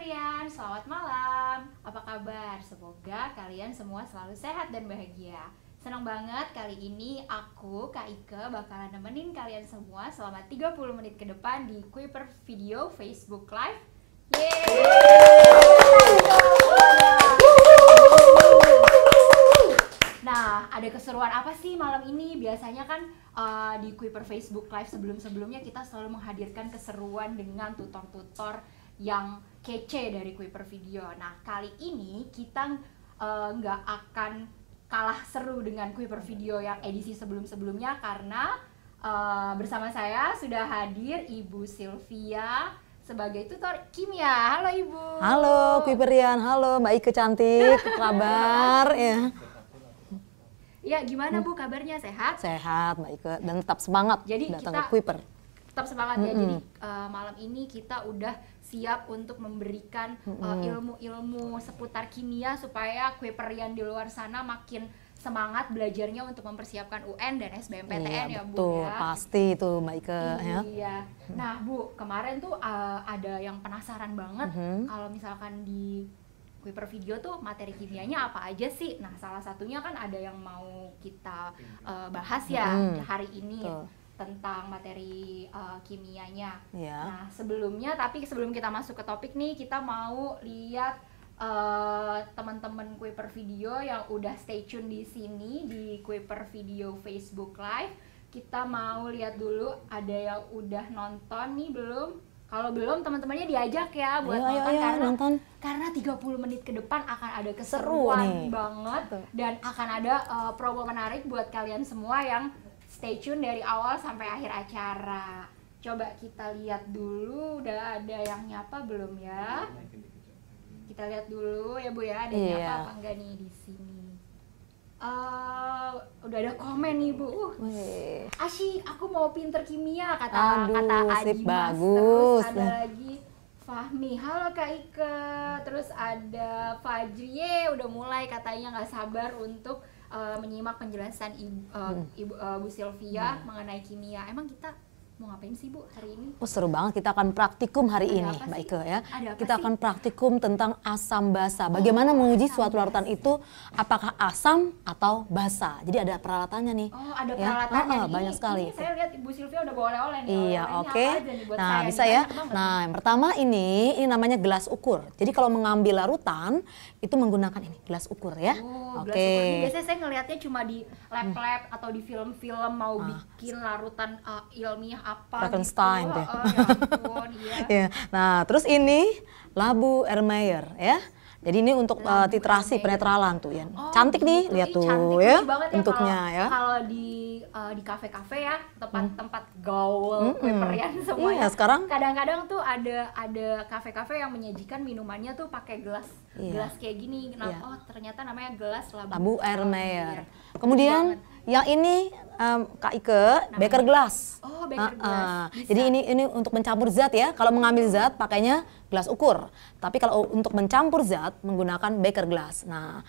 Kuiperian, selamat malam. Apa kabar? Semoga kalian semua selalu sehat dan bahagia. Senang banget kali ini aku, Kak Ike, bakalan nemenin kalian semua selama 30 menit ke depan di Kuiper Video Facebook Live. Yeay! Nah, ada keseruan apa sih malam ini? Biasanya kan di Kuiper Facebook Live sebelum-sebelumnya kita selalu menghadirkan keseruan dengan tutor-tutor yang kece dari Kuiper Video. Nah, kali ini kita nggak akan kalah seru dengan Kuiper Video yang edisi sebelum-sebelumnya karena bersama saya sudah hadir Ibu Sylvia sebagai tutor kimia. Halo Ibu. Halo Kuiperian, halo Mbak Ike cantik, apa kabar ya? Ya, gimana Bu kabarnya, sehat? Sehat Mbak Ike dan tetap semangat Jadi datang kita ke Kuiper. Tetap semangat ya. Jadi malam ini kita udah siap untuk memberikan ilmu-ilmu seputar kimia supaya Kuiperian di luar sana makin semangat belajarnya untuk mempersiapkan UN dan SBMPTN ya Bu betul, ya. pasti itu Mbak Ike ya. Iya. Nah Bu, kemarin tuh ada yang penasaran banget kalau misalkan di Kuiper Video tuh materi kimianya apa aja sih? Nah, salah satunya kan ada yang mau kita bahas ya hari ini. Betul. Tentang materi kimianya. Ya. Nah, sebelum kita masuk ke topik nih, kita mau lihat teman-teman Kuiper Video yang udah stay tune di sini di Kuiper Video Facebook Live. Kita mau lihat dulu ada yang udah nonton nih belum? Kalau belum, teman-temannya diajak ya buat nonton, karena 30 menit ke depan akan ada keseruan banget dan akan ada promo menarik buat kalian semua yang stay tune dari awal sampai akhir acara. Coba kita lihat dulu, udah ada yang nyapa belum ya? Kita lihat dulu ya Bu ya, ada yang nyapa apa enggak nih di sini? Udah ada komen nih Bu. Asyik, aku mau pinter kimia kata Adi Mas. Bagus. Terus ada lagi Fahmi, halo Kak Ike. Terus ada Fajri, udah mulai katanya nggak sabar untuk menyimak penjelasan Bu Sylvia mengenai kimia. Emang kita mau ngapain sih Bu hari ini? Oh, seru banget, kita akan praktikum hari ini Mbak Ike ya. Kita akan praktikum tentang asam basa. Bagaimana menguji suatu larutan itu apakah asam atau basa. Jadi ada peralatannya nih. Oh, ada peralatannya nih. Banyak sekali. Ini saya lihat Ibu Sylvia udah bawa oleh-oleh nih. Iya, oke. Nah, bisa ya. Nah, yang pertama ini namanya gelas ukur. Jadi kalau mengambil larutan itu menggunakan ini gelas ukur ya. Oke. Ini biasanya saya ngelihatnya cuma di lab-lab atau di film-film mau bikin larutan ilmiah apa Frankenstein gitu. deh. Ya ampun, iya. Nah, terus ini labu Erlenmeyer ya. Jadi ini untuk titrasi penetralan tuh ya. Cantik nih, gitu. lihat tuh cantik ya bentuknya ya. Kalau di kafe-kafe ya, tempat-tempat gaul Kuiperian semuanya. Iya, sekarang kadang-kadang tuh ada kafe-kafe yang menyajikan minumannya tuh pakai gelas kayak gini. Oh, ternyata namanya gelas labu Erlenmeyer. Kemudian yang ini Kak Ike, beker gelas. Oh, beker gelas. Jadi ini untuk mencampur zat ya. Kalau mengambil zat pakainya gelas ukur. Tapi kalau untuk mencampur zat menggunakan beker gelas. Nah,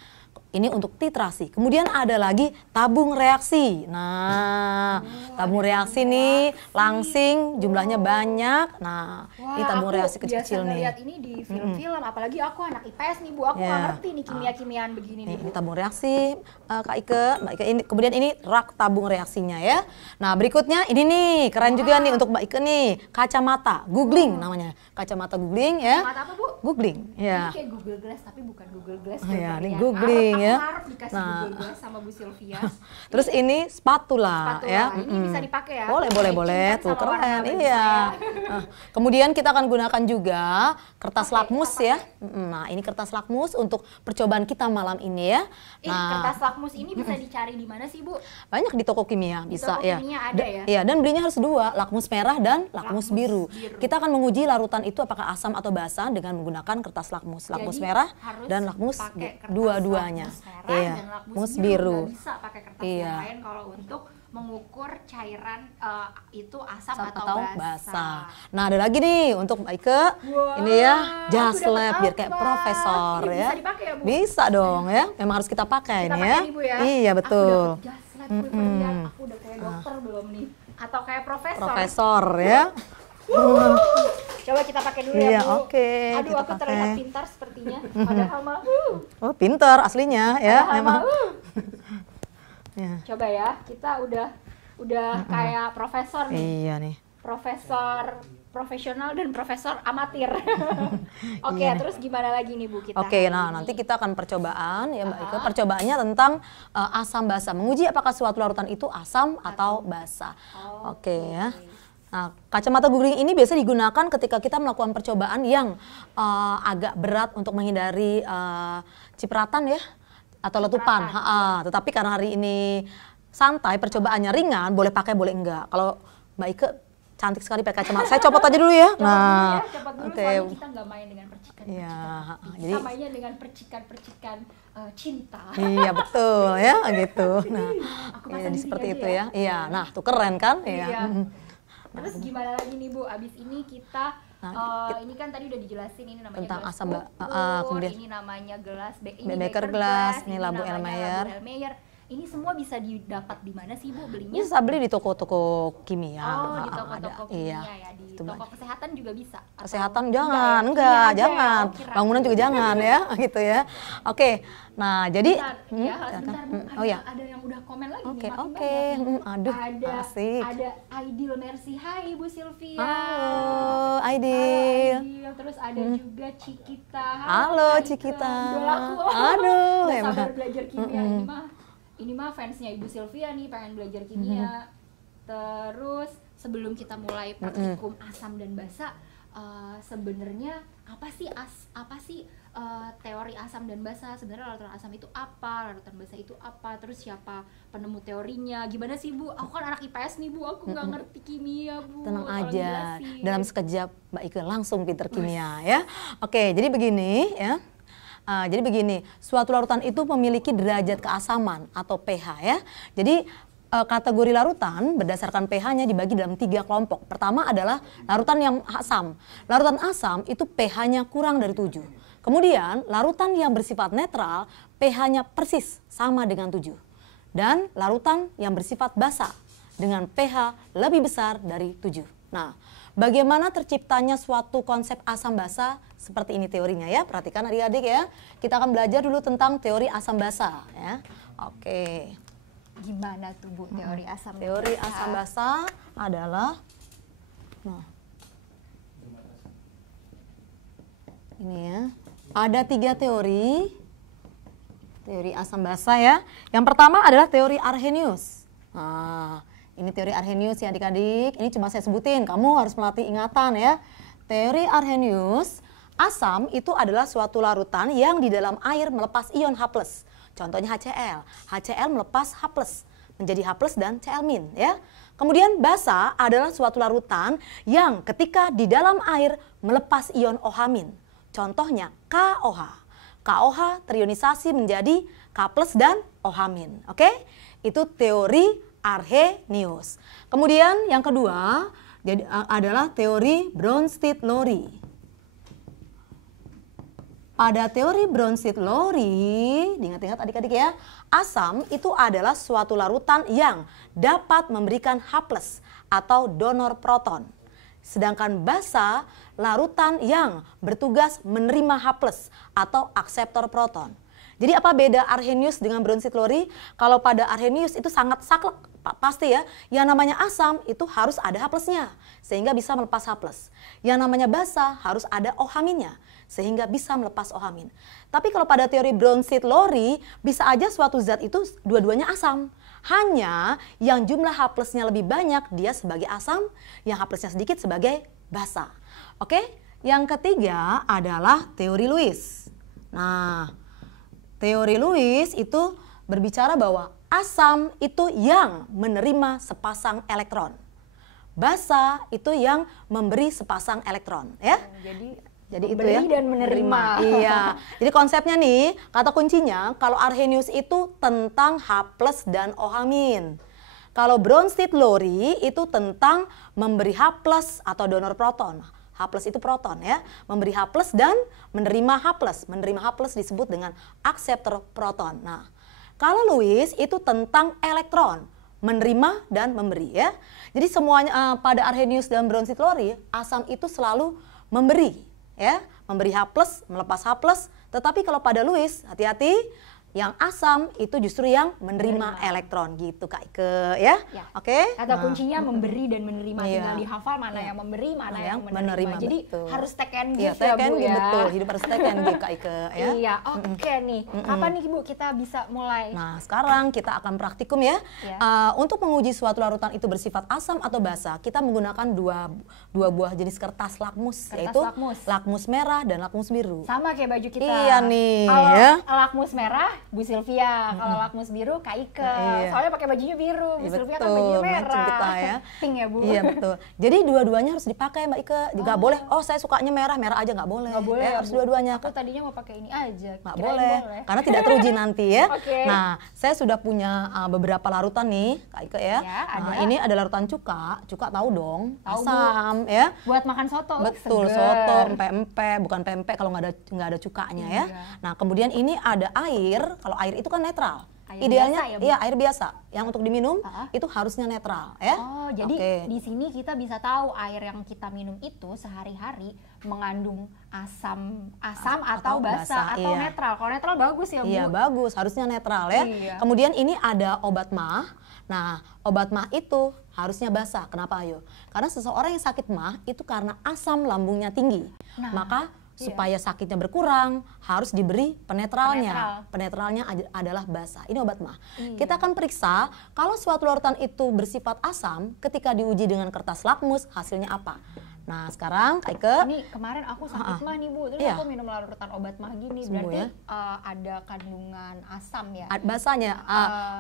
ini untuk titrasi. Kemudian ada lagi tabung reaksi. Nah, tabung reaksi nih langsing, jumlahnya banyak. Nah, ini tabung reaksi kecil-kecil nih. Lihat ini di film-film, apalagi aku anak IPS nih Bu, aku nggak ngerti nih kimia-kimiaan begini nih. Ini tabung reaksi, Kak Ike, Mbak Ike ini. Kemudian ini rak tabung reaksinya ya. Nah, berikutnya ini nih, keren juga nih untuk Mbak Ike nih, kacamata, googling namanya. Kacamata googling ya. Kacamata apa Bu? Googling, ya. Ini kayak Google Glass tapi bukan Google Glass. Ya, ini googling ya. Aku harap dikasih Google Glass sama Bu Sylvia. Terus ini spatula ya. Ini bisa dipakai ya. Boleh. Tuh keren. Iya. Kemudian kita akan gunakan juga kertas lakmus ya. Nah, ini kertas lakmus untuk percobaan kita malam ini ya. Nah, kertas lakmus ini bisa dicari di mana sih Bu? banyak di toko kimia bisa ya. Kimia ada ya. Iya, dan belinya harus dua, lakmus merah dan lakmus biru. Kita akan menguji larutan itu apakah asam atau basa dengan menggunakan kertas lakmus. Lakmus merah dan lakmus dua-duanya. Iya. Dan lakmus biru. Nggak bisa pakai kertas yang lain kalau untuk mengukur cairan itu asam atau basa. Nah, ada lagi nih untuk Mbak Ike. Ini ya, just lab biar kayak profesor ini ya. Bisa dipakai ya Bu? Bisa dong ya. Memang harus kita pakai Kita nih ya. Nih, Bu, ya. Iya, betul. Aku udah just lab Kuiperian. Aku udah kayak dokter belum nih? Atau kayak profesor? Profesor ya. Coba kita pakai dulu Iya, ya Bu. oke, Aduh, kita aku terlihat pakai. pintar sepertinya. Padahal mah. Oh, pinter aslinya ya, Padahal memang. mah, Ya. Coba ya, kita udah kayak profesor nih. Iya nih. Profesor profesional dan profesor amatir. Oke, Iya nih. terus gimana lagi nih Bu kita? Oke, hari nah ini? nanti kita akan percobaan ya Mbak Ike. Aha. Percobaannya tentang asam basa. Menguji apakah suatu larutan itu asam atau basa. Oh, Oke ya. Nah, kacamata Googling ini biasa digunakan ketika kita melakukan percobaan yang agak berat untuk menghindari cipratan ya atau letupan. Cipratan, Tetapi karena hari ini santai, percobaannya ringan, boleh pakai boleh enggak. Kalau Mbak Ike cantik sekali pakai kacamata. Saya copot aja dulu ya. Copot dulu ya, copot dulu soalnya kita nggak main dengan percikan. Iya, Kita jadi mainnya dengan percikan-percikan cinta. iya betul ya gitu. Nah, Aku ya, pasang jadi di seperti sini itu aja ya. Iya, nah tuh keren kan? Iya. Iya. Terus gimana lagi nih Bu? Abis ini kita ini kan tadi udah dijelasin ini namanya Tentang gelas asam ukur, kemudian ini namanya gelas Baker glass, ini labu namanya Erlenmeyer. labu Erlenmeyer. Ini semua bisa didapat di mana sih Bu belinya? Bisa beli di toko-toko kimia. Oh, di ada. toko-toko Iya. kimia ya, di Itu toko banyak. kesehatan juga bisa. Atau Kesehatan enggak jangan, ya? enggak, Kimia aja ya? jangan. Oh, kirain. Bangunan juga jangan ya, gitu ya. Oke. Nah, jadi Bentar, ya, sebentar Bu. oh ya. Ada yang udah komen lagi Oke, nih, makin oke. banyak nih. Aduh, ada asik. ada Aidil Mercy. Hai Bu Sylvia. Halo, Aidil. Aidil. Terus ada juga Cikita. Halo, Kak Ika. Cikita. Idolaku. Aduh, Nggak hebat. sabar belajar kimia. Ini mah fansnya Ibu Sylvia nih, pengen belajar kimia. Terus sebelum kita mulai praktikum asam dan basa, sebenarnya apa sih teori asam dan basa? Sebenarnya larutan asam itu apa, larutan basa itu apa, terus siapa penemu teorinya? Gimana sih Bu? Aku kan anak IPS nih Bu, aku nggak ngerti kimia Bu. Tenang Tolong aja, jelasin. dalam sekejap Mbak Ike langsung pinter kimia ya. Oke, jadi begini ya. Jadi begini, suatu larutan itu memiliki derajat keasaman atau pH ya. Jadi kategori larutan berdasarkan pH-nya dibagi dalam 3 kelompok. Pertama adalah larutan yang asam. Larutan asam itu pH-nya kurang dari 7. Kemudian larutan yang bersifat netral pH-nya persis sama dengan 7. Dan larutan yang bersifat basa dengan pH lebih besar dari 7. Nah, bagaimana terciptanya suatu konsep asam basa? Seperti ini teorinya ya. Perhatikan adik-adik ya. Kita akan belajar dulu tentang teori asam basa ya. Oke. Gimana tuh Bu teori asam dan Teori basa? asam basa adalah ini ya. Ada 3 teori asam basa ya. Yang pertama adalah teori Arrhenius. Nah, ini teori Arrhenius ya adik-adik. Ini cuma saya sebutin, kamu harus melatih ingatan ya. Teori Arrhenius, asam itu adalah suatu larutan yang di dalam air melepas ion H+. Contohnya HCl. HCl melepas H+, menjadi H+ dan Cl- ya. Kemudian basa adalah suatu larutan yang ketika di dalam air melepas ion OH-. Contohnya KOH. KOH terionisasi menjadi K+ dan OH-. Oke? Itu teori Arrhenius. Kemudian yang kedua adalah teori Bronsted-Lowry. Pada teori Bronsted-Lowry, diingat-ingat adik-adik ya, asam itu adalah suatu larutan yang dapat memberikan H+ atau donor proton. Sedangkan basa, larutan yang bertugas menerima H+ atau akseptor proton. Jadi apa beda Arrhenius dengan Bronsted-Lowry? Kalau pada Arrhenius itu sangat saklek, pasti ya. Yang namanya asam itu harus ada H+-nya, sehingga bisa melepas H+. Yang namanya basa harus ada OH-nya, sehingga bisa melepas OH-. Tapi kalau pada teori Bronsted-Lowry, bisa aja suatu zat itu dua-duanya asam. Hanya yang jumlah H+-nya lebih banyak, dia sebagai asam, yang H+-nya sedikit sebagai basa. Oke, yang ketiga adalah teori Lewis. Nah, teori Lewis itu berbicara bahwa asam itu yang menerima sepasang elektron. Basa itu yang memberi sepasang elektron, ya. Jadi itu Memberi ya. dan menerima. Iya. Jadi konsepnya nih, kata kuncinya kalau Arrhenius itu tentang H+ dan OH-. Kalau Bronsted-Lowry itu tentang memberi H+ atau donor proton. H+ itu proton ya, memberi H+ dan menerima H+. Menerima H+ disebut dengan akseptor proton. Nah, kalau Lewis itu tentang elektron, menerima dan memberi ya. Jadi semuanya pada Arrhenius dan Bronsted-Lowry, asam itu selalu memberi, ya, memberi H+, melepas H+. Tetapi kalau pada Lewis, hati-hati, yang asam itu justru yang menerima elektron gitu Kak Ike ya. Oke. Kata kuncinya memberi dan menerima, tinggal Iya. dihafal mana yang memberi, mana yang menerima. menerima, Jadi betul. harus take and Iya, give take ya and Bu give, ya. betul. Hidup harus take and give Kak Ike ya. Iya, oke nih. Kapan nih Bu kita bisa mulai? Nah, sekarang kita akan praktikum ya. Untuk menguji suatu larutan itu bersifat asam atau basa, kita menggunakan dua buah jenis kertas lakmus, yaitu lakmus merah dan lakmus biru. Sama kayak baju kita. Iya nih. Kalau Ya. lakmus merah Bu Sylvia, kalau lakmus biru Kak Ike. Iya. Soalnya pakai bajunya biru, Bu Iya, Sylvia kan betul, bajunya matching merah. kita ya. Pink ya Bu. Iya betul. Jadi dua-duanya harus dipakai Mbak Ike. Nggak boleh. Oh saya sukanya merah, merah aja nggak boleh. Nggak boleh ya, ya, harus Bu. dua-duanya. Aku tadinya mau pakai ini aja. Nggak Kirain boleh. Karena tidak teruji nanti ya. Oke. Nah, saya sudah punya beberapa larutan nih, Kak Ike ya. Ya, Nah, ada. ini ada larutan cuka. Cuka tahu dong, Tahu, Bu. asam ya. Buat makan soto. Betul, seger. soto, empe-empe, bukan pempek kalau nggak ada cukanya ya. Nah, kemudian ini ada air. Kalau air itu kan netral. Air Idealnya biasa ya, Bu? iya air biasa. Yang untuk diminum itu harusnya netral ya. Oh, jadi Oke. di sini kita bisa tahu air yang kita minum itu sehari-hari mengandung asam atau basa atau iya. netral. Kalau netral bagus ya, Bu. Iya bagus, harusnya netral ya. Iya. Kemudian ini ada obat mah. Nah, obat mah itu harusnya basah. Kenapa ayo? Karena seseorang yang sakit mah itu karena asam lambungnya tinggi. Maka supaya sakitnya berkurang harus diberi penetralnya. Penetralnya adalah basah. Ini obat mah. Kita akan periksa kalau suatu larutan itu bersifat asam ketika diuji dengan kertas lakmus hasilnya apa. Nah, sekarang Kak Ike. Ini kemarin aku sakit mah nih Bu, terus Iya. aku minum larutan obat mah gini, Sembuh berarti ya? ada kandungan asam ya? Basahnya,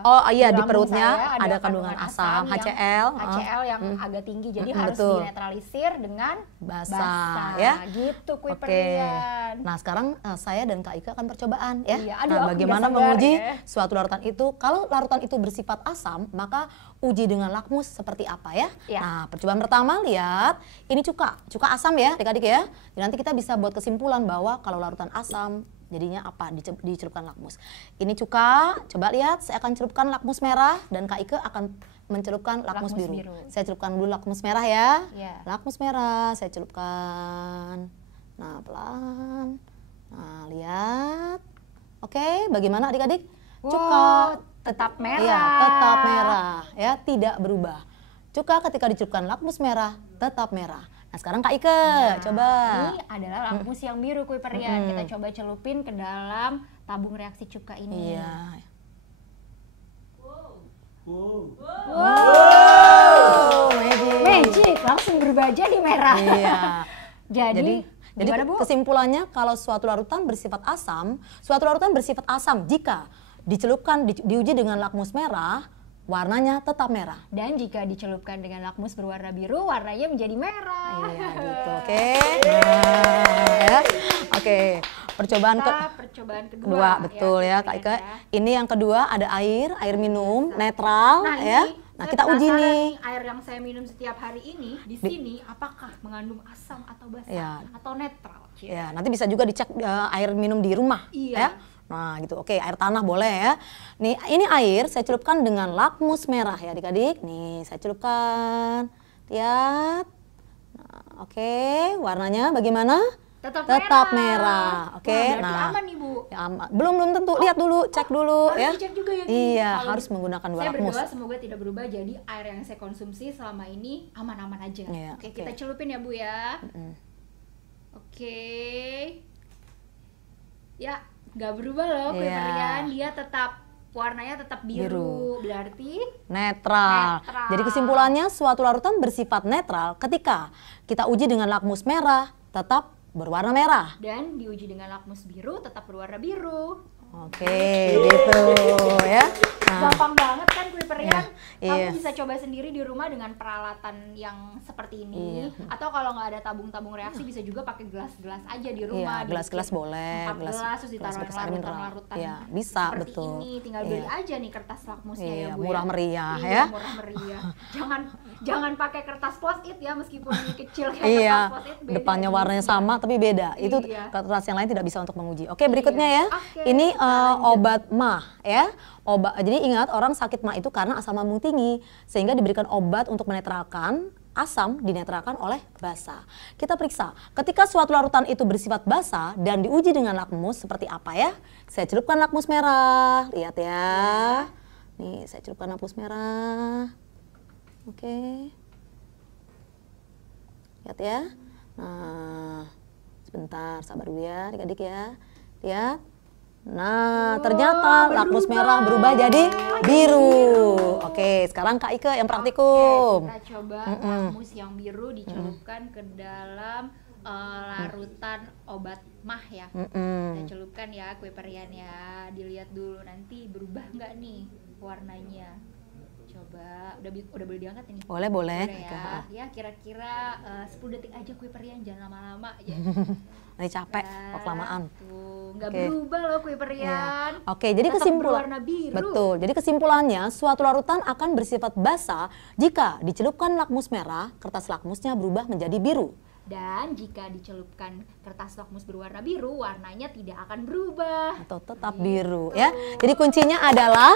oh iya di lambung perutnya saya ada kandungan asam, HCl. HCl yang agak tinggi, jadi harus betul. dinetralisir dengan Basah, ya. Gitu Oke. Kuiperian. Nah sekarang saya dan Kak Ika akan percobaan ya. Iya, aduh, Nah aku bagaimana udah sabar menguji ya. suatu larutan itu? Kalau larutan itu bersifat asam, maka uji dengan lakmus seperti apa ya? Iya. Nah percobaan pertama lihat, ini cuka asam ya adik-adik ya. Jadi nanti kita bisa buat kesimpulan bahwa kalau larutan asam jadinya apa? Dicelupkan lakmus. Ini cuka, coba lihat saya akan celupkan lakmus merah dan Kak Ike akan mencelupkan lakmus biru. Saya celupkan dulu lakmus merah ya. Iya. Lakmus merah saya celupkan. Nah, pelan. Nah, lihat. Oke, bagaimana adik-adik? Cuka tetap merah. Iya, tetap merah ya, tidak berubah. Cuka ketika dicelupkan lakmus merah tetap merah. Nah, sekarang Kak Ike, coba. Ini adalah lakmus yang biru Kuiperian. Kita coba celupin ke dalam tabung reaksi cuka ini. Iya. Magic, langsung berubah jadi merah. Iya. Jadi gimana, Bu? Kesimpulannya kalau suatu larutan bersifat asam jika dicelupkan diuji dengan lakmus merah, warnanya tetap merah. Dan jika dicelupkan dengan lakmus berwarna biru, warnanya menjadi merah. Iya gitu, oke. Nah, ya. Oke, percobaan kedua, betul ya Kak Ika. Ini yang kedua ada air minum netral ya. Nah, kita uji nih. Air yang saya minum setiap hari ini di sini apakah mengandung asam atau basa atau netral? Ya, nanti bisa juga dicek air minum di rumah ya. Nah, gitu. Oke, air tanah boleh ya. Nih, ini air saya celupkan dengan lakmus merah ya Adik-adik. Nih, saya celupkan. Lihat. Nah, oke, warnanya bagaimana? Tetap merah. Oke, nah aman nih Bu. Ya, aman. Belum tentu. Lihat dulu, cek dulu harus ya. Dicek juga ya. Iya, harus menggunakan dua lakmus. lakmus. Saya berdoa semoga tidak berubah, jadi air yang saya konsumsi selama ini aman-aman aja. Iya, oke, kita celupin ya Bu ya. Oke. Ya, nggak berubah loh Kuiperian. Dia tetap warnanya tetap biru. Berarti netral. Jadi kesimpulannya suatu larutan bersifat netral ketika kita uji dengan lakmus merah tetap berwarna merah. Dan diuji dengan lakmus biru tetap berwarna biru. Oke, gitu ya. Gampang banget kan Kuiperian? Iya. Kamu bisa coba sendiri di rumah dengan peralatan yang seperti ini. Atau kalau nggak ada tabung-tabung reaksi bisa juga pakai gelas-gelas aja di rumah. Iya, gelas-gelas boleh. 4 gelas terus ditaruh larutan-larutan. Iya, bisa seperti betul. ini. Tinggal beli aja nih kertas lakmusnya ya Bu. Murah meriah iya, ya. Murah meriah. Jangan pakai kertas post-it ya, meskipun ini kecil kayak iya, kertas post-it. depannya warnanya sama tapi beda. Itu kertas yang lain tidak bisa untuk menguji. Oke, berikutnya ya. Ini obat mah ya. Jadi ingat orang sakit mah itu karena asam lambung tinggi sehingga diberikan obat untuk menetralkan asam dinetralkan oleh basa. Kita periksa, ketika suatu larutan itu bersifat basa dan diuji dengan lakmus seperti apa ya? Saya celupkan lakmus merah, lihat ya. Nih, saya celupkan lakmus merah. Oke. Lihat ya. Nah, sebentar, sabar dulu ya adik-adik ya. Lihat. Nah, ternyata lakmus merah berubah jadi biru. Oke, sekarang Kak Ike yang praktikum. Oke, kita coba lakmus yang biru dicelupkan ke dalam larutan obat mah ya. Kita celupkan ya kue perian ya. Dilihat dulu nanti berubah nggak nih warnanya. Coba, udah boleh diangkat ini? Boleh ya. Ya kira-kira 10 detik aja kue perian, jangan lama-lama ya. Nanti capek, kelamaan. Tuh, nggak berubah loh kue perian. Ya. Oke, jadi kesimpulan berwarna biru. Betul. Jadi kesimpulannya, suatu larutan akan bersifat basa jika dicelupkan lakmus merah, kertas lakmusnya berubah menjadi biru. Dan jika dicelupkan kertas lakmus berwarna biru, warnanya tidak akan berubah. Atau tetap biru ya. Jadi kuncinya adalah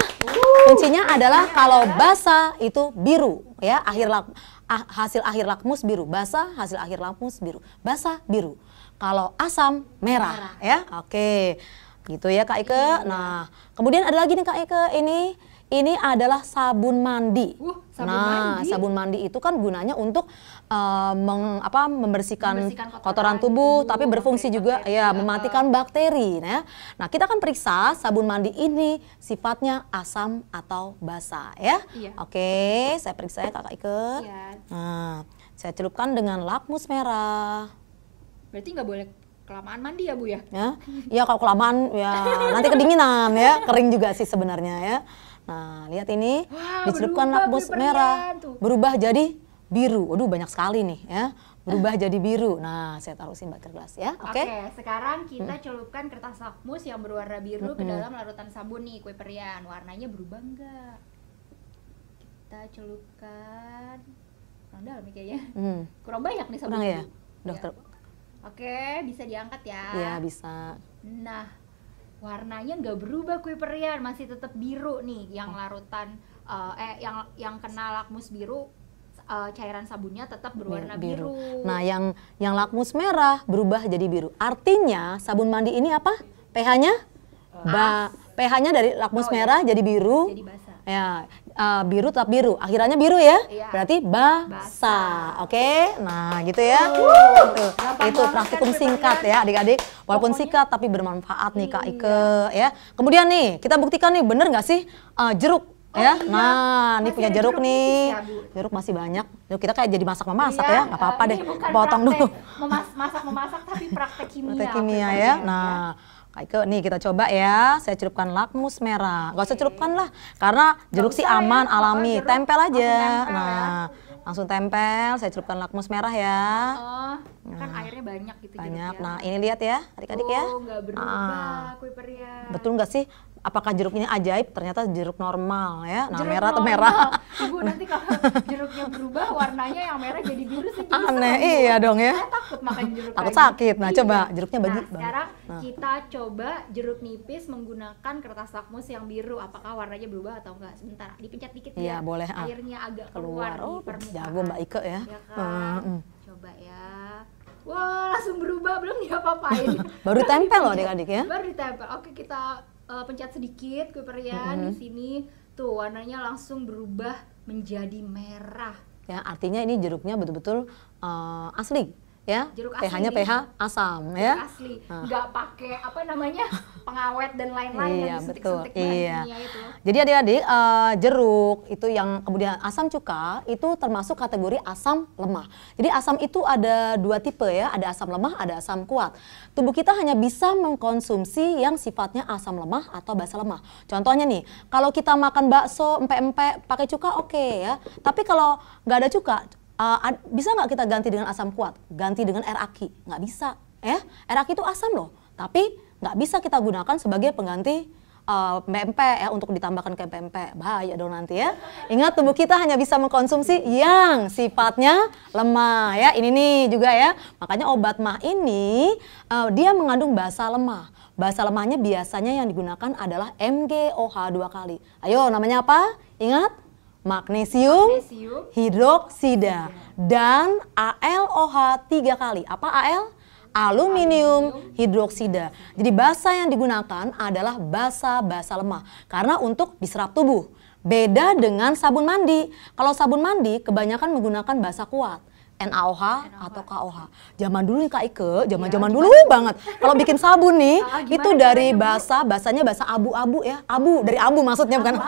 kalau basa itu biru ya, hasil akhir lakmus biru, basa hasil akhir lakmus biru, basa biru. Kalau asam merah ya. Oke. Gitu ya Kak Ike. Nah, kemudian ada lagi nih Kak Ike, ini adalah sabun mandi. Sabun mandi itu kan gunanya untuk membersihkan kotoran tubuh, tapi berfungsi juga ya mematikan bakteri. Nah, kita akan periksa sabun mandi ini sifatnya asam atau basa ya. Oke, saya periksa ya Kak Ike. Nah, saya celupkan dengan lakmus merah. Berarti nggak boleh kelamaan mandi ya Bu ya? Ya kalau kelamaan ya nanti kedinginan ya, kering juga sih sebenarnya ya. Nah, lihat ini dicelupkan lakmus merah, berubah jadi biru. Waduh, banyak sekali nih ya. Berubah jadi biru. Nah, saya taruh baker gelas ya. Oke, sekarang kita celupkan kertas lakmus yang berwarna biru ke dalam larutan sabun nih, kue perian. Warnanya berubah enggak? Kita celupkan. Kurang dalam nih kayaknya. Kurang banyak nih sabun. Kurang ya? Udah Oke, bisa diangkat ya? Iya, bisa. Nah, warnanya nggak berubah kue perian, masih tetap biru nih. Yang larutan, yang kena lakmus biru, cairan sabunnya tetap berwarna biru. Nah, yang lakmus merah berubah jadi biru. Artinya sabun mandi ini apa? pH-nya? pH-nya dari lakmus merah jadi biru. Jadi basa. Ya. Biru tetap biru, akhirannya biru ya, berarti basa. Oke, nah gitu ya. Itu praktikum singkat ya adik-adik, walaupun singkat tapi bermanfaat nih Kak Ike ya. Kemudian nih kita buktikan nih bener nggak sih jeruk ya. Nah, ini punya jeruk nih, jeruk masih banyak. Yuk kita kayak jadi masak-memasak ya, nggak apa-apa deh, potong dulu. Masak-memasak tapi praktek kimia. Praktek kimia ya. Nah. Kak nih kita coba ya, saya celupkan lakmus merah. Gak usah celupkan lah, karena jeruk sih aman, alami. Tempel aja. Nah, langsung tempel, saya celupkan lakmus merah ya. Kan airnya banyak gitu. Banyak, nah ini lihat ya adik-adik ya. Nggak berubah kue perian. Betul nggak sih? Apakah jeruk ini ajaib? Ternyata jeruk normal ya. Nah, merah atau merah. Ibu nanti kalau jeruknya berubah warnanya yang merah jadi biru sih. Aneh, iya dong ya. Saya takut makan jeruk. Takut sakit. Nah, coba jeruknya bagi. Sekarang kita coba jeruk nipis menggunakan kertas lakmus yang biru. Apakah warnanya berubah atau enggak? Sebentar, dipencet dikit ya. Iya, boleh. Airnya agak keluar di permukaan. Jago Mbak Ike ya. Ya kan? Coba ya. Wah, langsung berubah, belum diapa-apain. Baru tempel loh adik-adik ya. Baru ditempel. Oke, kita pencet sedikit kue perian di sini. Tuh, warnanya langsung berubah menjadi merah. Ya, artinya ini jeruknya betul-betul asli. Ya, pH-nya pH asam jeruk ya. Asli, nggak pakai apa namanya pengawet dan lain-lain yang disuntik-suntik bahannya itu. Jadi adik-adik jeruk itu yang kemudian asam cuka itu termasuk kategori asam lemah. Jadi asam itu ada dua tipe ya, ada asam lemah, ada asam kuat. Tubuh kita hanya bisa mengkonsumsi yang sifatnya asam lemah atau basa lemah. Contohnya nih, kalau kita makan bakso empek-empek pakai cuka oke ya. Tapi kalau nggak ada cuka, bisa nggak kita ganti dengan asam kuat? Ganti dengan air aki? Nggak bisa ya. Air aki itu asam loh, tapi nggak bisa kita gunakan sebagai pengganti pempek ya, untuk ditambahkan ke pempek. Bahaya dong nanti ya. Ingat, tubuh kita hanya bisa mengkonsumsi yang sifatnya lemah ya. Ini nih juga ya, makanya obat mah ini dia mengandung basa lemah. Basa lemahnya biasanya yang digunakan adalah MgOH 2 kali. Ayo, namanya apa? Ingat? magnesium magnesium hidroksida, dan AlOH 3 kali. Apa Al? Aluminium hidroksida. Jadi basa yang digunakan adalah basa lemah karena untuk diserap tubuh. Beda dengan sabun mandi. Kalau sabun mandi kebanyakan menggunakan basa kuat. NaOH atau KOH. Zaman dulu nih Kak Ike, zaman dulu banget. Kalau bikin sabun nih, itu dari basanya basa abu-abu ya. Abu, dari abu maksudnya bukan.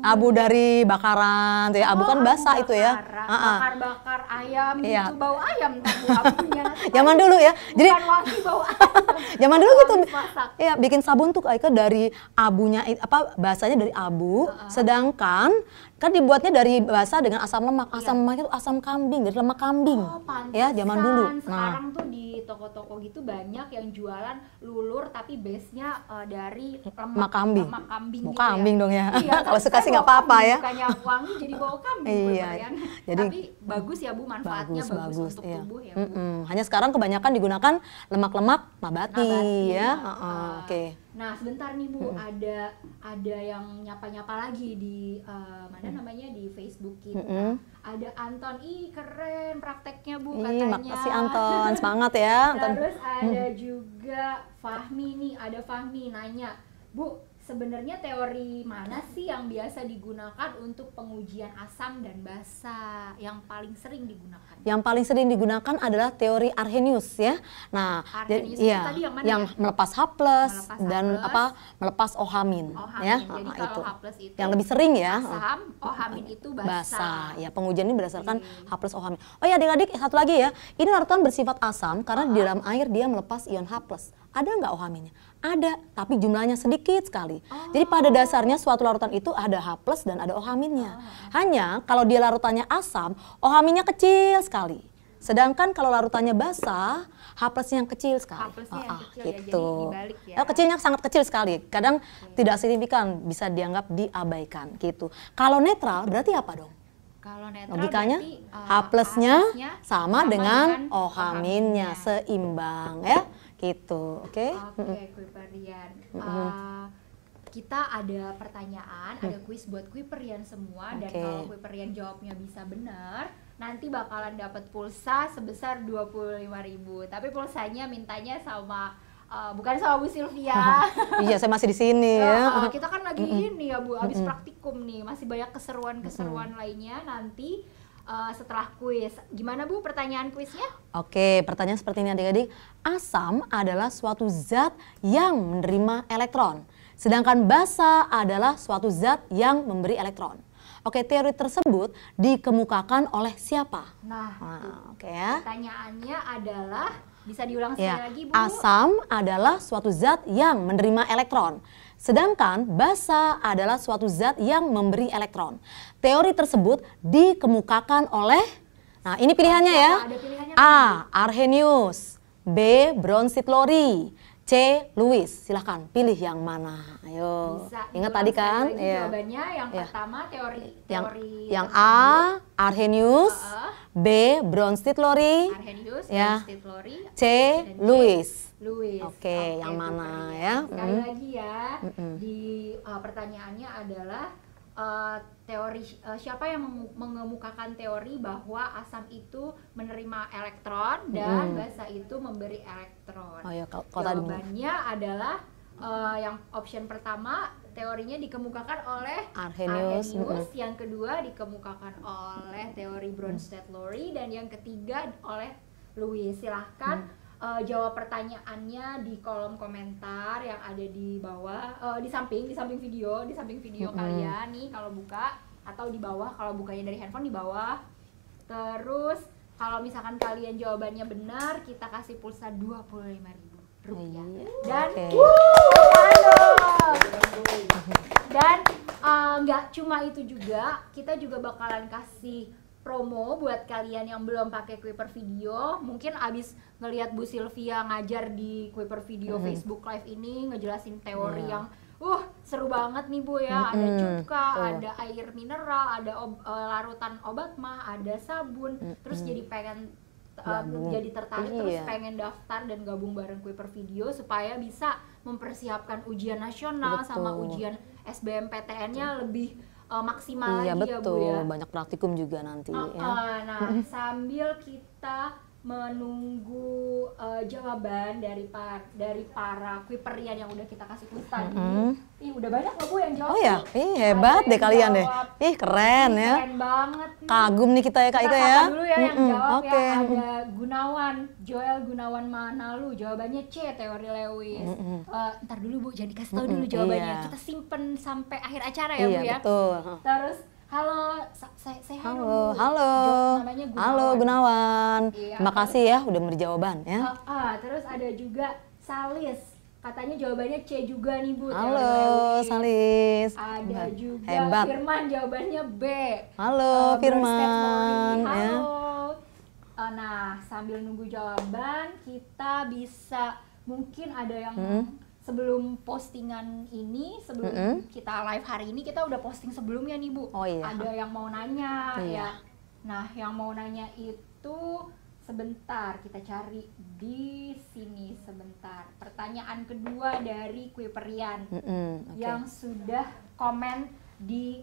Abu dari bakaran, tuh ya. Abu kan basa itu ya. Bakar-bakar ayam gitu, bau ayam abunya. Zaman dulu ya. Jadi wangi bau ayam. zaman dulu gitu. Ya, bikin sabun tuh Kak Ike dari abunya basanya dari abu, sedangkan kan dibuatnya dari basa dengan asam lemak. Asam lemak itu asam kambing, dari lemak kambing. Ya, zaman dulu. Sekarang tuh di toko-toko gitu banyak yang jualan lulur tapi base-nya dari lemak kambing. Mau kambing dong ya. Iya, kalau suka sih nggak apa-apa ya. Bukannya wangi jadi bau kambing. Iya. Jadi tapi bagus ya Bu, manfaatnya bagus untuk tubuh ya Bu. Hanya sekarang kebanyakan digunakan lemak-lemak nabati ya. Oke. Nah sebentar nih Bu, ada yang nyapa-nyapa lagi di mana namanya di Facebook kita. Ada Anton, ih keren prakteknya Bu katanya. Makasih Anton, semangat ya. Terus ada juga Fahmi nih, ada Fahmi nanya, Bu sebenarnya teori mana sih yang biasa digunakan untuk pengujian asam dan basa yang paling sering digunakan? Yang paling sering digunakan adalah teori Arrhenius ya. Nah, Arrhenius iya, tadi yang ya? melepas H+ dan melepas OH-. Ya. Jadi kalau H+ itu yang lebih sering ya. Asam, OH- itu basa. Ya, pengujian ini berdasarkan H+ OH-. Oh ya adik-adik, satu lagi ya. Ini larutan bersifat asam karena di dalam air dia melepas ion H+. Ada nggak OH-nya? Ada, tapi jumlahnya sedikit sekali. Jadi pada dasarnya suatu larutan itu ada H+ dan ada OH-nya. Hanya kalau dia larutannya asam, OH-nya kecil sekali. Sedangkan kalau larutannya basa, H+-nya yang kecil sekali. H+-nya yang kecil gitu. ya, jadi dibalik ya. Kecilnya sangat kecil sekali. Kadang tidak signifikan, bisa dianggap diabaikan gitu. Kalau netral berarti apa dong? Kalau netral logikanya berarti, H+-nya sama dengan OH-nya, seimbang ya. Gitu, oke? Oke, Kuiperian. Kita ada pertanyaan, ada kuis buat Kuiperian semua. Dan kalau Kuiperian jawabnya bisa benar, nanti bakalan dapat pulsa sebesar 25.000. Tapi pulsanya mintanya sama bukan sama Bu Sylvia. Iya, saya masih di sini ya. Kita kan lagi ini ya Bu, habis praktikum nih, masih banyak keseruan-keseruan lainnya nanti setelah kuis. Gimana Bu pertanyaan kuisnya? Oke, pertanyaan seperti ini adik-adik. Asam adalah suatu zat yang menerima elektron, sedangkan basa adalah suatu zat yang memberi elektron. Oke, teori tersebut dikemukakan oleh siapa? Oke ya. Pertanyaannya adalah, bisa diulang sekali lagi Bu? Asam adalah suatu zat yang menerima elektron, sedangkan basa adalah suatu zat yang memberi elektron. Teori tersebut dikemukakan oleh, nah ini pilihannya ya. Ada pilihannya A. Arrhenius, B. Bronsted-Lowry, C. Lewis. Silahkan pilih yang mana. Ayo. Bisa Ingat tadi kan? Jawabannya yang pertama teori yang A. Arrhenius, B. Bronsted-Lowry, Arrhenius, Bronsted-Lowry, C. Lewis. Oke, yang mana ya? Sekali lagi ya, di pertanyaannya adalah teori siapa yang mengemukakan teori bahwa asam itu menerima elektron dan basa itu memberi elektron. Jawabannya adalah yang option pertama, teorinya dikemukakan oleh Arrhenius, yang kedua dikemukakan oleh teori Bronsted-Lowry, dan yang ketiga oleh Lewis. Silahkan jawab pertanyaannya di kolom komentar yang ada di bawah, di samping video kalian nih kalau buka, atau di bawah kalau bukanya dari handphone di bawah. Terus kalau misalkan kalian jawabannya benar, kita kasih pulsa 25.000 rupiah. Dan nggak cuma itu juga, kita juga bakalan kasih promo buat kalian yang belum pakai Kuiper Video. Mungkin abis ngelihat Bu Sylvia ngajar di Kuiper Video Facebook Live ini, ngejelasin teori yang seru banget nih Bu ya. Ada cuka, ada air mineral, ada larutan obat mah, ada sabun. Terus jadi pengen jadi tertarik, terus pengen daftar dan gabung bareng Kuiper Video supaya bisa mempersiapkan ujian nasional sama ujian SBMPTN-nya lebih maksimal Iya lagi ya Bu betul, ya. banyak praktikum juga nanti ya. Nah, sambil kita menunggu jawaban dari para Kuiperian yang udah kita kasih kuis tadi. Ih, udah banyak loh Bu yang jawab. Oh ya, nih. hebat Ada deh yang kalian deh. jawab. Ih keren Ih, ya. keren banget nih. Kagum nih kita ya Kak Kita Ika sapa ya. dulu ya yang jawab Oke. ya. Ada Gunawan, Joel Gunawan Manalu. Jawabannya C, teori Lewis. Ntar dulu Bu, jangan dikasih tahu dulu jawabannya. Iya. Kita simpen sampai akhir acara ya Iya Bu ya. betul. Terus halo, saya Halo, Bu. halo. Namanya Gunawan. Halo Gunawan. Iya. Terima kasih ya udah memberi jawaban ya. Terus ada juga Salis. Katanya jawabannya C juga nih Bu. teori Halo Lewis. Salis. Ada juga Hebat. Firman, jawabannya B. Halo Firman. Firman. Ya. Halo. Nah, sambil nunggu jawaban, kita bisa mungkin ada yang sebelum postingan ini, sebelum kita live hari ini, kita udah posting sebelumnya nih Bu. Oh iya. Ada yang mau nanya Iya. ya. Nah, yang mau nanya itu sebentar, kita cari di sini sebentar. Pertanyaan kedua dari Kuiperian Oke. yang sudah komen di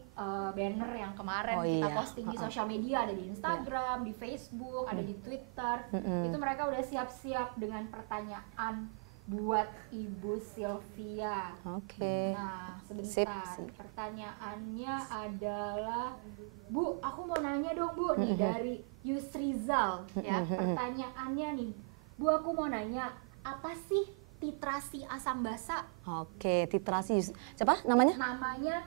banner yang kemarin Oh kita iya. posting di sosial media, ada di Instagram, di Facebook, ada di Twitter. Itu mereka udah siap-siap dengan pertanyaan buat Ibu Sylvia. Oke. Nah, Sip, sebentar. sip. Pertanyaannya adalah, Bu, aku mau nanya dong Bu, nih dari Yusrizal ya. Pertanyaannya nih, Bu, aku mau nanya, apa sih titrasi asam basa? Oke, titrasi. Siapa namanya? Namanya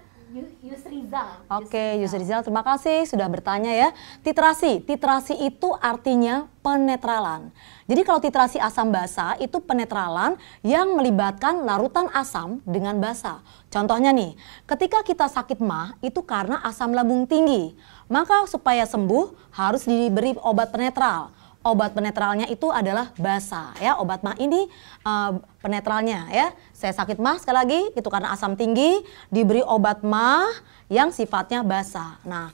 Yusrizal. Oke, Yusrizal, terima kasih sudah bertanya ya. Titrasi itu artinya penetralan. Jadi kalau titrasi asam basa itu penetralan yang melibatkan larutan asam dengan basa. Contohnya nih, ketika kita sakit MAH itu karena asam lambung tinggi. Maka supaya sembuh harus diberi obat penetral. Obat penetralnya itu adalah basa ya. Obat MAH ini penetralnya ya. Saya sakit MAH sekali lagi itu karena asam tinggi, diberi obat MAH yang sifatnya basa. Nah,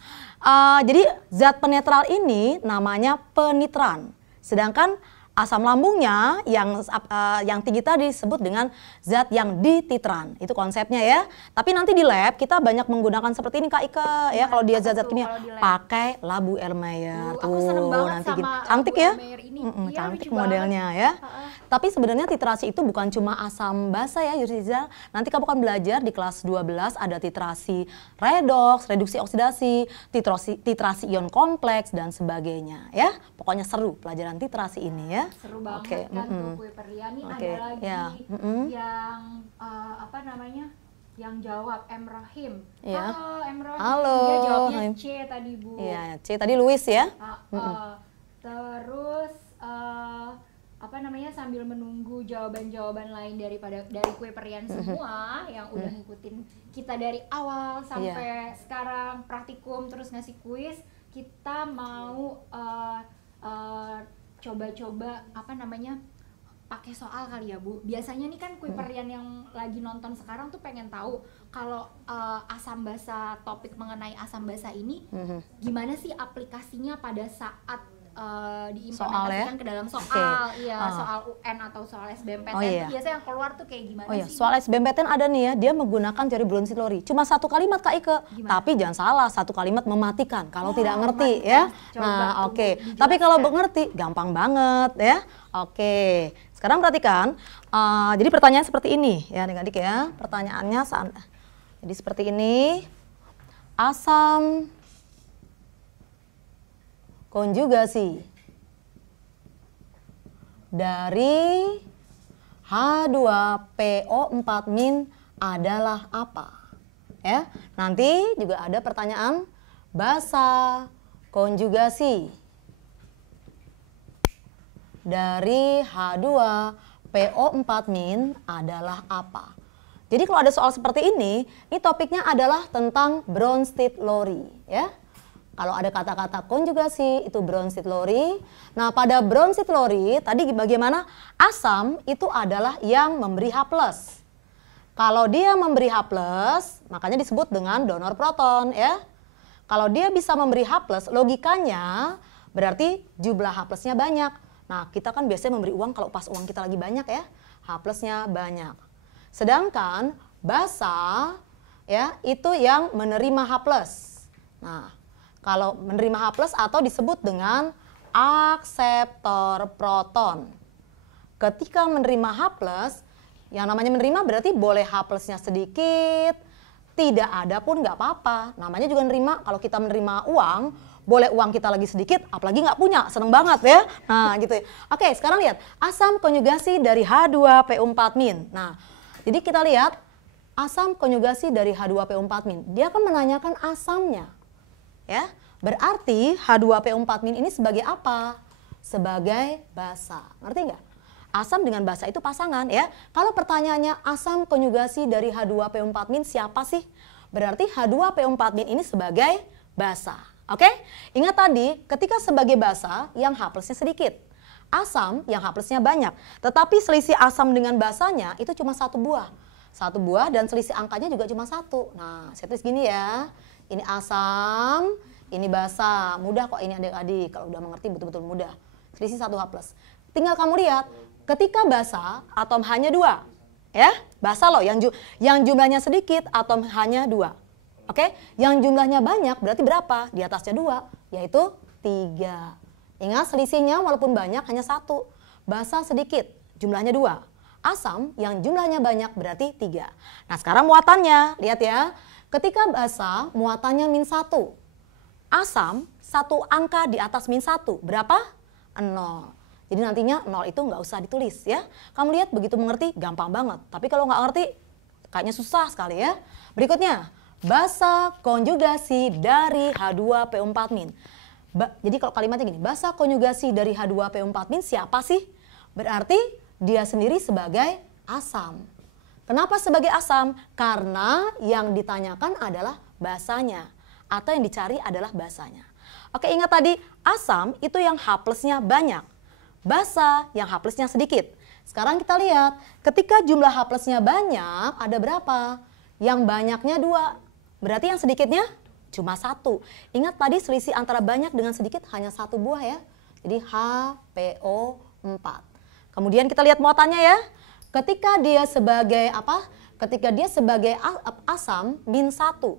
jadi zat penetral ini namanya penitran. Sedangkan asam lambungnya yang tinggi tadi disebut dengan zat yang dititran. Itu konsepnya ya. Tapi nanti di lab kita banyak menggunakan seperti ini Kak Ika ya. Kalau dia zat-zat kimia pakai labu Erlenmeyer. Aku seneng banget nanti sama cantik labu ya. Erlenmeyer ini. Iya, Cantik lucu modelnya ya. Tapi sebenarnya titrasi itu bukan cuma asam basa ya Yusrizal. Nanti kamu akan belajar di kelas 12 ada titrasi redoks, reduksi oksidasi, titrasi ion kompleks dan sebagainya ya. Pokoknya seru pelajaran titrasi ini ya. Seru banget kan tuh Kuiperian. Ini ada lagi yang apa namanya? Yang jawab M. Rahim. Ya. Halo M. Rahim. Halo. Dia jawabnya C tadi Bu. Iya, C tadi Luis ya. Terus apa namanya, sambil menunggu jawaban-jawaban lain dari Kuiperian semua yang udah ngikutin kita dari awal sampai sekarang praktikum terus ngasih kuis, kita mau coba-coba apa namanya pakai soal kali ya Bu. Biasanya nih kan Kuiperian yang lagi nonton sekarang tuh pengen tahu kalau asam basa, topik mengenai asam basa ini gimana sih aplikasinya pada saat diimplementasikan ke dalam soal, soal UN atau soal SBMPTN. Itu biasanya yang keluar tuh kayak gimana sih? Soal SBMPTN ada nih ya, dia menggunakan teori Bronsted-Lowry. Cuma satu kalimat Kak Ike, tapi jangan salah, satu kalimat mematikan kalau tidak ngerti ya. Nah, tapi kalau mengerti gampang banget ya. Sekarang perhatikan, jadi pertanyaan seperti ini ya adik-adik ya. Pertanyaannya jadi seperti ini, asam konjugasi dari H2PO4- adalah apa? Ya, nanti juga ada pertanyaan basa konjugasi dari H2PO4- adalah apa? Jadi kalau ada soal seperti ini topiknya adalah tentang Bronsted-Lowry ya. Kalau ada kata-kata konjugasi itu Bronsted-Lowry. Nah, pada Bronsted-Lowry tadi bagaimana asam itu adalah yang memberi H+. Kalau dia memberi H+, makanya disebut dengan donor proton ya. Kalau dia bisa memberi H+, logikanya berarti jumlah H+-nya banyak. Nah, kita kan biasanya memberi uang kalau pas uang kita lagi banyak ya. H+-nya banyak. Sedangkan basa ya, itu yang menerima H+. Nah, kalau menerima H+ atau disebut dengan akseptor proton. Ketika menerima H+, yang namanya menerima berarti boleh H+-nya sedikit, tidak ada pun nggak apa-apa. Namanya juga menerima, kalau kita menerima uang, boleh uang kita lagi sedikit, apalagi nggak punya, seneng banget ya. Nah gitu ya. Oke, sekarang lihat asam konjugasi dari H2PO4-. Nah, jadi kita lihat asam konjugasi dari H2PO4-. Dia akan menanyakan asamnya. Ya, berarti H2PO4- ini sebagai apa? Sebagai basa. Ngerti nggak? Asam dengan basa itu pasangan ya. Kalau pertanyaannya asam konjugasi dari H2PO4- siapa sih? Berarti H2PO4- ini sebagai basa. Oke? Ingat tadi ketika sebagai basa yang H+-nya sedikit. Asam yang H+-nya banyak. Tetapi selisih asam dengan basanya itu cuma 1 buah. 1 buah dan selisih angkanya juga cuma 1. Nah, saya tulis gini ya. Ini asam, ini basa. Mudah kok ini adik-adik. Kalau udah mengerti betul-betul mudah. Selisih 1 H+. Tinggal kamu lihat, ketika basa atom hanya 2. Ya, basa loh yang jumlahnya sedikit atom hanya 2. Oke, yang jumlahnya banyak berarti berapa? Di atasnya 2, yaitu 3. Ingat selisihnya walaupun banyak hanya 1. Basa sedikit, jumlahnya 2. Asam yang jumlahnya banyak berarti 3. Nah sekarang muatannya, lihat ya. Ketika basa muatannya -1. Asam 1 angka di atas -1, berapa? 0. Jadi nantinya 0 itu nggak usah ditulis ya. Kamu lihat begitu mengerti, gampang banget. Tapi kalau nggak ngerti, kayaknya susah sekali ya. Berikutnya, basa konjugasi dari H2PO4-. Jadi kalau kalimatnya gini, basa konjugasi dari H2PO4- siapa sih? Berarti dia sendiri sebagai asam. Kenapa sebagai asam? Karena yang ditanyakan adalah basanya. Atau yang dicari adalah basanya. Oke, ingat tadi, asam itu yang H+-nya banyak. Basa yang H+-nya sedikit. Sekarang kita lihat, ketika jumlah H+-nya banyak, ada berapa? Yang banyaknya 2. Berarti yang sedikitnya cuma 1. Ingat tadi selisih antara banyak dengan sedikit hanya 1 buah ya. Jadi HPO4. Kemudian kita lihat muatannya ya. Ketika dia sebagai apa? Ketika dia sebagai asam -1.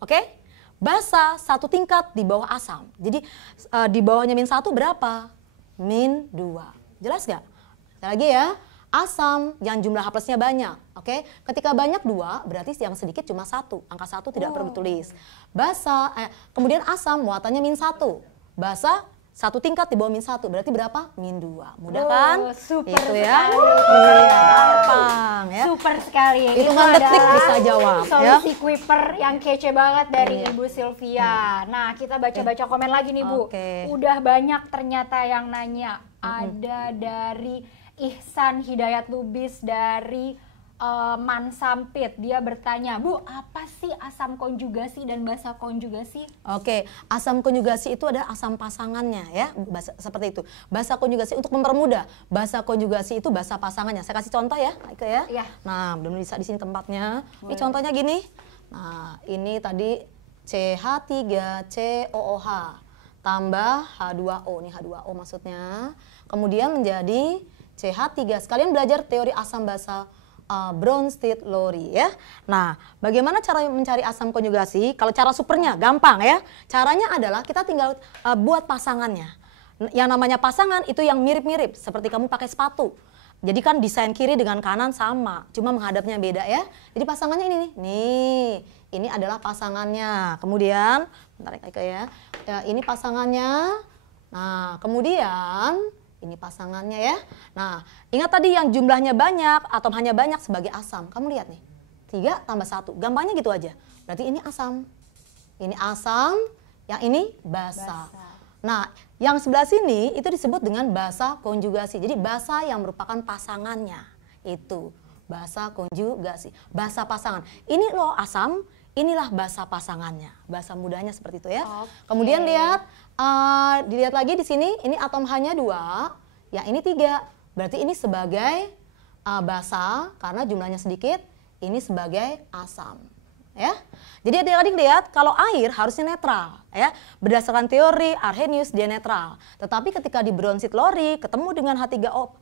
Oke? Basa 1 tingkat di bawah asam. Jadi di bawahnya -1 berapa? -2. Jelas gak? Sekali lagi ya, asam yang jumlah H+-nya banyak. Oke, ketika banyak 2 berarti yang sedikit cuma 1. Angka 1 tidak perlu ditulis. Basa, kemudian asam muatannya -1. Basa 1 tingkat di bawah -1 berarti berapa? -2. Mudah kan? Super itu sekali. ya. Iya, gampang ya. Super sekali. Hitungan detik bisa jawab solusi ya. Kuiper yang kece banget dari Iya. Ibu Sylvia. Nah, kita baca-baca komen lagi nih, Bu. Oke. Udah banyak ternyata yang nanya. Ada dari Ihsan Hidayat Lubis dari Mansampit. Dia bertanya, Bu, apa sih asam konjugasi dan basa konjugasi? Oke, asam konjugasi itu adalah asam pasangannya ya, seperti itu. Basa konjugasi untuk mempermudah. Basa konjugasi itu basa pasangannya. Saya kasih contoh ya, Ike ya. Iya. Nah, belum bisa di sini tempatnya. Ini Boleh. contohnya gini. Nah, ini tadi CH3COOH tambah H2O. Ini H2O maksudnya. Kemudian menjadi CH3. Sekalian belajar teori asam basa Bronsted-Lowry ya. Nah, bagaimana cara mencari asam konjugasi? Kalau cara supernya gampang ya. Caranya adalah kita tinggal buat pasangannya. Yang namanya pasangan itu yang mirip-mirip, seperti kamu pakai sepatu. Jadi kan desain kiri dengan kanan sama, cuma menghadapnya beda ya. Jadi pasangannya ini nih. Nih, ini adalah pasangannya. Kemudian, bentar ya. Ini pasangannya. Nah, kemudian ini pasangannya ya. Nah, ingat tadi yang jumlahnya banyak, atom hanya banyak sebagai asam. Kamu lihat nih, 3 tambah 1. Gampangnya gitu aja. Berarti ini asam. Ini asam, yang ini basa. Nah, yang sebelah sini itu disebut dengan basa konjugasi. Jadi basa yang merupakan pasangannya. Itu basa konjugasi. Basa pasangan. Ini loh asam, inilah basa pasangannya. Bahasa mudahnya seperti itu ya. Oke. Kemudian lihat, dilihat lagi di sini, ini atom hanya 2, yang ini 3. Berarti ini sebagai basa karena jumlahnya sedikit, ini sebagai asam. Ya. Jadi adik-adik lihat, kalau air harusnya netral ya. Berdasarkan teori Arrhenius dia netral. Tetapi ketika di Bronsted-Lowry ketemu dengan H3O+,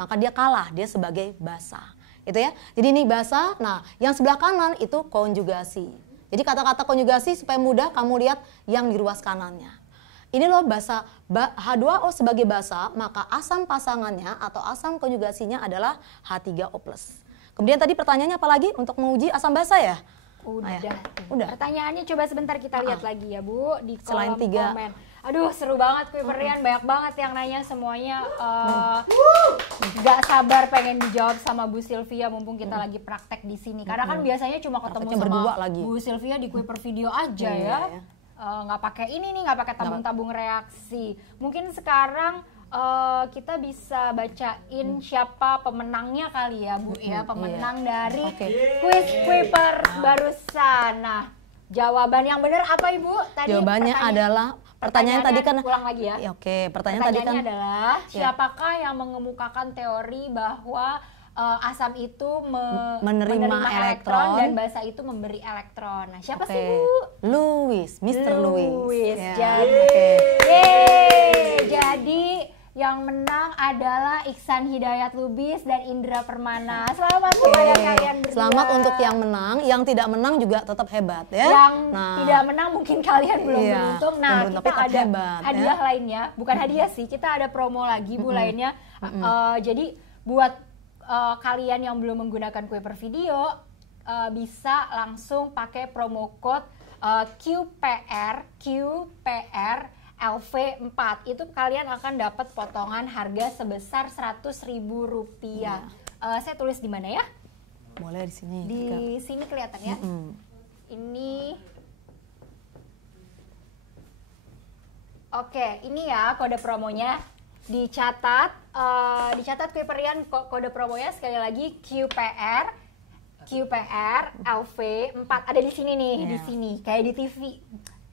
maka dia kalah, dia sebagai basa. Itu ya. Jadi ini bahasa. Nah, yang sebelah kanan itu konjugasi. Jadi kata-kata konjugasi supaya mudah kamu lihat yang di ruas kanannya. Ini loh bahasa H2O sebagai basa, maka asam pasangannya atau asam konjugasinya adalah H3O+. Kemudian tadi pertanyaannya apa lagi untuk menguji asam basa ya? Udah. Nah, ya. Udah. Pertanyaannya coba sebentar kita lihat lagi ya Bu di kolom Selain 3. komen. Aduh seru banget Kuiperian, banyak banget yang nanya semuanya. Gak sabar pengen dijawab sama Bu Sylvia mumpung kita lagi praktek di sini. Karena kan biasanya cuma ketemu sama lagi. Bu Sylvia di Kuiper Video aja ya. Nggak pakai ini nih, nggak pakai tabung-tabung reaksi. Mungkin sekarang kita bisa bacain siapa pemenangnya kali ya Bu ya, pemenang dari kuis Kuiper barusan. Nah, jawaban yang benar apa Ibu? Tadi jawabannya adalah pertanyaan tadi kan ulang lagi ya. Pertanyaan tadi kan adalah siapakah yang mengemukakan teori bahwa asam itu menerima elektron dan basa itu memberi elektron. Nah, siapa sih Bu? Mr. Lewis. Ya. Jadi yang menang adalah Iksan Hidayat Lubis dan Indra Permana. Selamat kepada kalian berdua. Selamat untuk yang menang, yang tidak menang juga tetap hebat ya. Yang tidak menang mungkin kalian belum beruntung. Nah, kita ada hadiah lainnya, bukan hadiah sih, kita ada promo lagi Bu lainnya. Jadi buat kalian yang belum menggunakan Kuiper Video bisa langsung pakai promo code QPR LV4. Itu kalian akan dapat potongan harga sebesar Rp100.000. Saya tulis di mana ya? Boleh di sini. Di sini kelihatan ya. Ini Oke, ini ya kode promonya. Dicatat Kuiperian kode promonya sekali lagi QPR LV4. Ada di sini nih, di sini kayak di TV.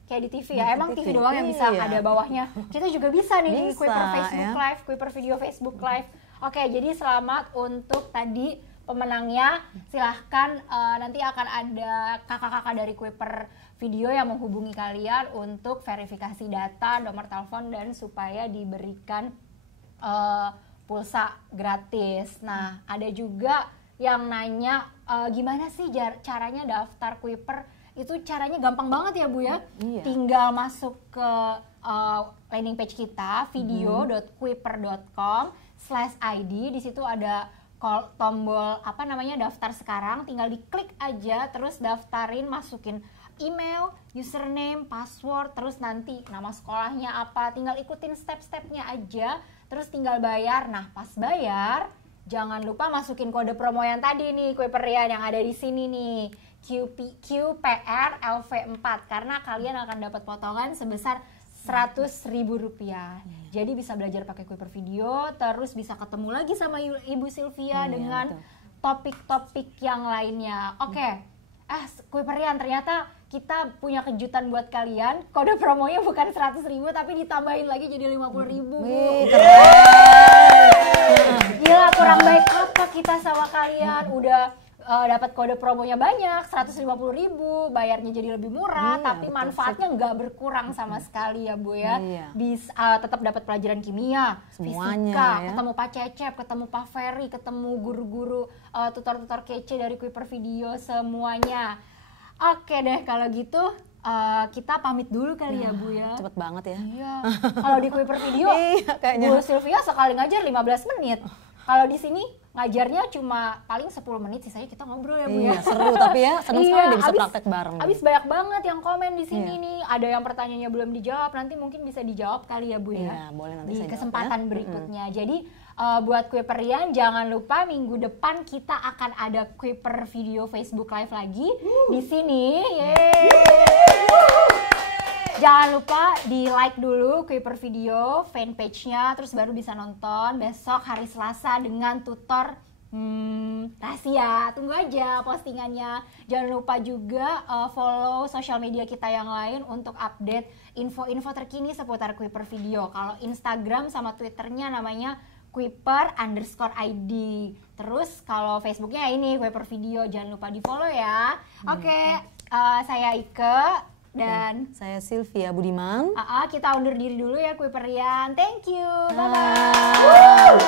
Kayak di TV ya, emang TV doang yang bisa ada bawahnya. Kita juga bisa nih di Kuiper Facebook Live, Kuiper Video Facebook Live. Oke, jadi selamat untuk tadi pemenangnya. Silahkan nanti akan ada kakak-kakak dari Kuiper Video yang menghubungi kalian untuk verifikasi data, nomor telepon, dan supaya diberikan pulsa gratis. Nah, ada juga yang nanya gimana sih caranya daftar Kuiper. Itu caranya gampang banget ya Bu ya. Tinggal masuk ke landing page kita video.kuiper.com/id. Di situ ada tombol daftar sekarang, tinggal diklik aja terus daftarin, masukin email, username, password, terus nanti nama sekolahnya apa, tinggal ikutin step-stepnya aja, terus tinggal bayar. Nah, pas bayar jangan lupa masukin kode promo yang tadi nih Kuiperian yang ada di sini nih. QPR LV4 karena kalian akan dapat potongan sebesar Rp100.000. Jadi bisa belajar pakai Kuiper Video, terus bisa ketemu lagi sama Ibu Sylvia dengan topik-topik yang lainnya. Oke. Kuiperian, ternyata kita punya kejutan buat kalian. Kode promonya bukan 100.000 tapi ditambahin lagi jadi 50.000. Gila, kurang baik apa kita sama kalian? Udah dapat kode promonya banyak, 150.000, bayarnya jadi lebih murah, tapi manfaatnya nggak berkurang sama sekali ya Bu ya. Bisa tetap dapat pelajaran kimia, semuanya, fisika, ketemu Pak Cecep, ketemu Pak Ferry, ketemu guru-guru tutor-tutor kece dari Kuiper Video semuanya. Oke deh kalau gitu kita pamit dulu kali ya Bu ya. Cepet banget ya. Iya. Kalau di Kuiper Video Bu Sylvia sekali ngajar 15 menit. Kalau di sini ngajarnya cuma paling 10 menit, sisanya kita ngobrol ya Bu ya. Seru tapi ya seneng sekali bisa praktek bareng. Abis banyak banget yang komen di sini nih. Ada yang pertanyaannya belum dijawab, nanti mungkin bisa dijawab kali ya Bu ya. Boleh nanti di kesempatan berikutnya. Jadi buat Kuiperian jangan lupa minggu depan kita akan ada Kuiper Video Facebook Live lagi di sini. Jangan lupa di like dulu Kuiper Video fanpage-nya, terus baru bisa nonton besok hari Selasa dengan tutor rahasia. Tunggu aja postingannya. Jangan lupa juga follow sosial media kita yang lain untuk update info-info terkini seputar Kuiper Video. Kalau Instagram sama Twitternya namanya Kuiper_ID. Terus kalau Facebooknya ini Kuiper Video, jangan lupa di follow ya. Oke, saya Ike. Dan saya Sylvia Budiman. Kita undur diri dulu ya Kuiperian. Thank you. Bye-bye.